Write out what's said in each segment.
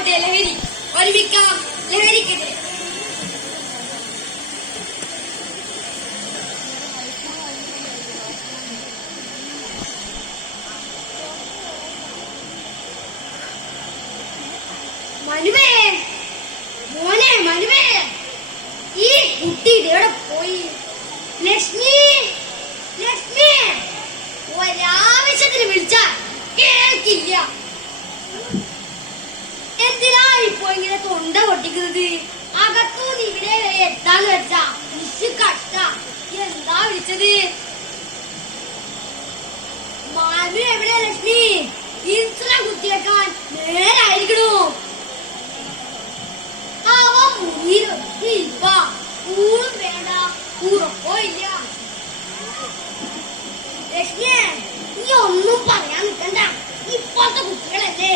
പോട്ടെ ലഹരി, ഒരുമിക്കാം ലഹരിക്കെതിരെ. മനുവേ, മോനെ മനുവേ, ഈ കുട്ടി ഇതെവിടെ പോയി? ലക്ഷ്മി, ലക്ഷ്മി, ഒരാവശ്യത്തിന് വിളിച്ചാൽ കേൾക്കില്ല. എന്തിനാ ഇപ്പൊ ഇങ്ങനെ തൊണ്ട പൊട്ടിക്കുന്നത്? അകത്തൂന്ന് ഇവിടെ വരെ എത്താന്ന് വെച്ചാ കഷ്ട. എന്താ വിളിച്ചത്? മനു എവിടെയാ ലക്ഷ്മി? ഇൻസുലിൻ കുത്തിവെക്കാൻ നേരായിരിക്കണോ? അവൻ മുറിയിലൊക്കെ ഇപ്പ ഊറും വേണ്ട, ഉറപ്പോ ഇല്ല. ലക്ഷ്മി, നീ ഒന്നും പറയാൻ നിൽക്കണ്ട. ഇപ്പോഴത്തെ കുട്ടികളല്ലേ.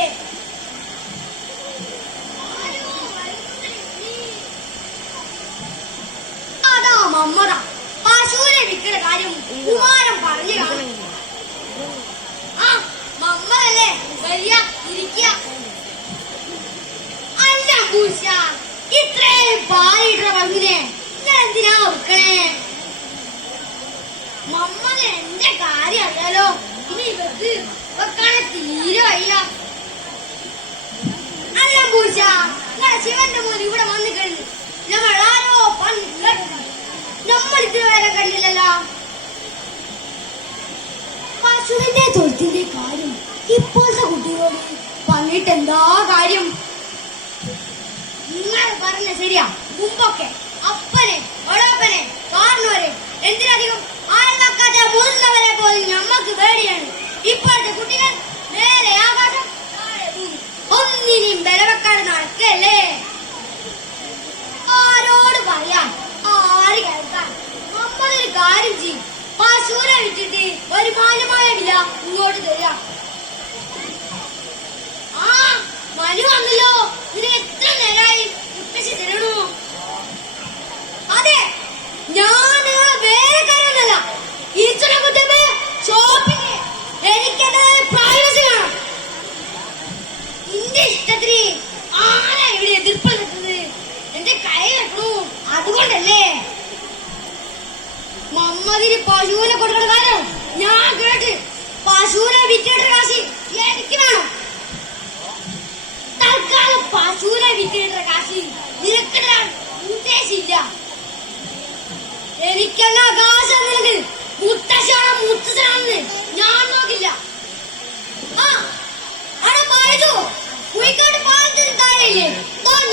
അതാ മമ്മത പശുവിനെ വിൽക്കുന്ന കാര്യം കുമാരൻ പറഞ്ഞു കാണും. ആ മമ്മതല്ലേ വലിയ ഇരിക്കുക. അല്ല പൂശ, ഇത്രയും പാലിടുന്ന പങ്കിനെ എന്തിനാ വെക്കണേ? മമ്മത എന്റെ കാര്യം അറിയാലോ. ഇനി ഇവർക്ക് വെക്കാനെ തീരെ വയ്യ. അല്ല പൂശ, ശിവന്റെ മോൻ ഇവിടെ വന്നു കഴിഞ്ഞു. നമ്മളാരോ നമ്മൾ ഇതുവരെ കണ്ടില്ലല്ലോ. പശുവിന്റെ തൊഴുത്തിന്റെ കാര്യം ഇപ്പോഴത്തെ കുട്ടികളോട് പറഞ്ഞിട്ട് എന്താ കാര്യം? നിങ്ങൾ പറഞ്ഞ ശരിയാ. മുമ്പൊക്കെ അപ്പനെ ഒളപ്പനെ കാരണവരെ എന്തിനധികം ആൾവക്കാതെ മുതിർന്നവരെ പോലും നമ്മക്ക് പേടിയാണ്. ഇപ്പോഴത്തെ കുട്ടികൾ നേരെ ആകാശം ഒന്നിനെയും ബലവെക്കാതെ നടക്കല്ലേ. ആരോട് പറയാൻ, ആര് കേൾക്കാൻ? നമ്മളൊരു കാര്യം ചെയ്യും, പശുവിനെ വിറ്റിട്ട് ഒരു മാന്യമായ വില ഇങ്ങോട്ട് തരാം. ആ മനു വന്നല്ലോ. ഇതിന് എത്ര നേരമായി മുത്തശ്ശി തരണോ? അതെ, ഞാൻ വേലക്കാരനല്ല. ഇൻസുലിൻ കുത്തിവെപ്പ് ഷോപ്പിന് എനിക്കെന്തായ പ്രൈവസി വേണം. എന്റെ ഇഷ്ടത്തിന് ആരാ ഇവിടെ എതിർപ്പ് നിൽക്കുന്നത്? എന്റെ കൈ വെക്കണു. അതുകൊണ്ടല്ലേ മമ്മതിന് പശുവിനെ കൊടുക്കുന്ന കാര്യം ഞാൻ കേട്ട്. പശുവിനെ വിറ്റിട്ട് കാശി എനിക്ക് വേണം. തൽക്കാലം പശുവിനെ വിറ്റിട്ട് കാശി നിനക്ക് ഉദ്ദേശിച്ചില്ല. എനിക്കെന്നാ കാശ് നിനക്ക് മുത്തശ്ശാണോ മുത്തശ്ശനാണെന്ന് ഞാൻ നോക്കില്ല. ആ അവിടെ പായതു കുയിക്കാട് പാലത്തിന് താഴെയില്ലേ?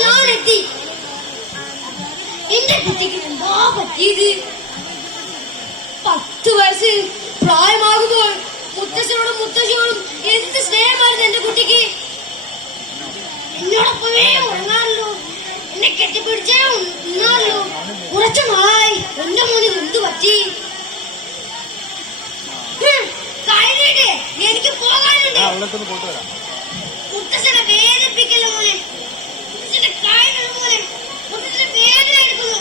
ഞാൻ എത്തി. എന്റെ കുട്ടിക്ക് എന്താ പറ്റിയത്? 10 വയസ്സ് പ്രായമാകുമ്പോൾ മുത്തശ്ശനോടും മുത്തശ്ശിയോടും എന്ത് സ്നേഹമായിരുന്നു എന്റെ കുട്ടിക്ക്. എന്നോടൊപ്പമേ ഉറങ്ങാറല്ലോ, എന്നെ കെട്ടിപ്പിടിച്ചേ ഉണ്ണാറല്ലോ. കുറച്ചു നാളായി എന്റെ മോന് എന്ത് പറ്റി? കഴിഞ്ഞിട്ട് എനിക്ക് പോകാനുണ്ട്. മുത്തശ്ശനെ വേദനിപ്പിക്കല്ലോ മോനെ. മുത്തശ്ശന്റെ കാര്യം മോനെ, മുത്തശ്ശന്റെ വേദന എടുക്കുന്നു.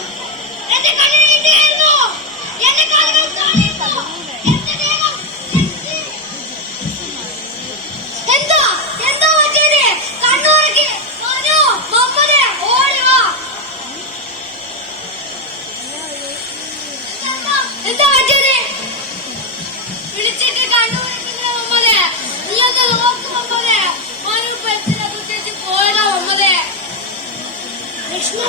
എന്റെ കണ്ണിനായിരുന്നു, എന്റെ കാലുകൾ താഴെയിരുന്നു. എന്റെ ദേഹം എന്താ എന്താ പറ്റിയത്? കണ്ണുടക്കി മനു, മമ്മനെ ഓടി വാ. എന്താ പറ്റിയത്? വിളിച്ചിട്ട് കണ്ണുടക്കില്ല മമ്മനെ. നീ ഒന്ന് നോക്ക് മമ്മനെ. മനു പെറ്റിനെ കുറിച്ച് പോയതാ മമ്മനെ. ലക്ഷ്മി,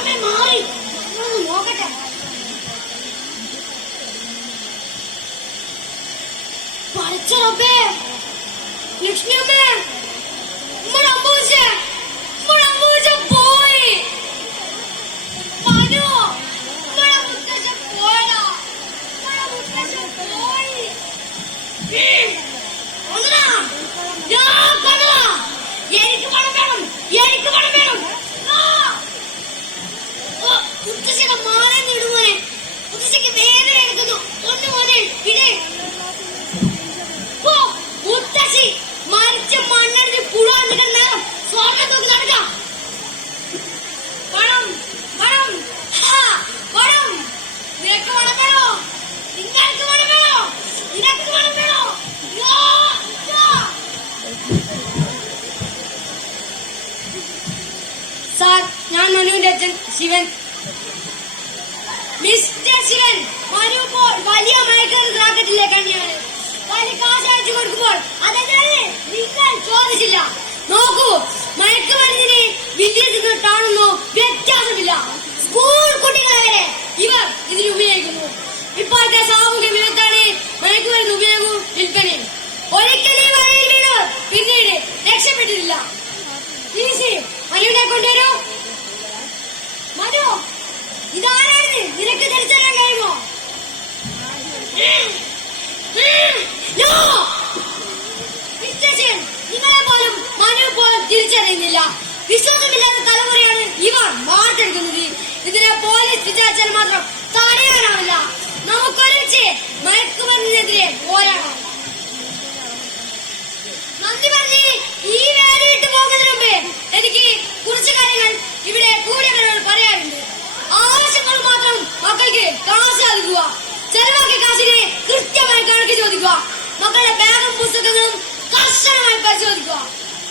അച്ഛൻ ശിവൻ. മിസ്റ്റർ ശിവൻ, മനു ഇപ്പോൾ വലിയ മയക്കുമരുന്ന് റാക്കറ്റിലേക്കാണ് ഞാൻ. വലിയ കാശ് അയച്ചു കൊടുക്കുമ്പോൾ അതെന്താണ് നിങ്ങൾ ചോദിച്ചില്ല. നോക്കൂ, മയക്കുമരുന്നിനെ വിദ്യയിൽ കാണുന്നു വ്യത്യാസമില്ല. സ്കൂൾ കുട്ടികളെ വരെ ഇവർ ഇതിന് ഉപയോഗിക്കുന്നു. ഇപ്പോഴത്തെ സാമൂഹ്യ വിരുദ്ധാണ് മയക്കുമരുന്ന് ഉപയോഗവും വിൽപ്പനയും. ഒരിക്കലും വരയിൽ വീണവർ പിന്നീട് രക്ഷപ്പെട്ടിട്ടില്ല. മനുവിനെ കൊണ്ടുവരൂ. മനു, ഇതാരാണ്? നിനക്ക് തിരിച്ചറിയാൻ കഴിയുമോ? നിങ്ങളെ പോലും മനു പോലും തിരിച്ചറിയുന്നില്ല. വിശ്വാസമില്ലാത്ത തലമുറയാണ് ഇവർ വാർത്തെടുക്കുന്നത്. ഇതിനെ പോലീസ് വിചാരിച്ചാൽ മാത്രം തടയാനാവില്ല. നമുക്കൊരുമിച്ച് മയക്കുമരുന്നിനെതിരെ പോരാടാം. നന്ദി പറഞ്ഞ് ഈ വേല ഇട്ട് പോകുന്നതിന് മുമ്പ് എനിക്ക് കുറച്ച് കാര്യങ്ങൾ ഇവിടെ കൂടിയവരോട് പറയാറുണ്ട്. ആവശ്യങ്ങൾ മാത്രം മക്കൾക്ക് കാശ് നൽകുക. ചെലവാക്കിയ കാശിനെ കൃത്യമായി കണക്ക് ചോദിക്കുക. മക്കളുടെ ബാഗും പുസ്തകങ്ങളും കർശനമായി പരിശോധിക്കുക.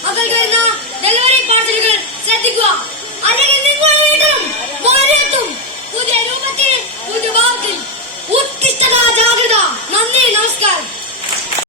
മക്കൾക്ക് വരുന്ന ഡെലിവറി പാർസലുകൾ ശ്രദ്ധിക്കുക. അല്ലെങ്കിൽ നിങ്ങളുടെ വീട്ടിലും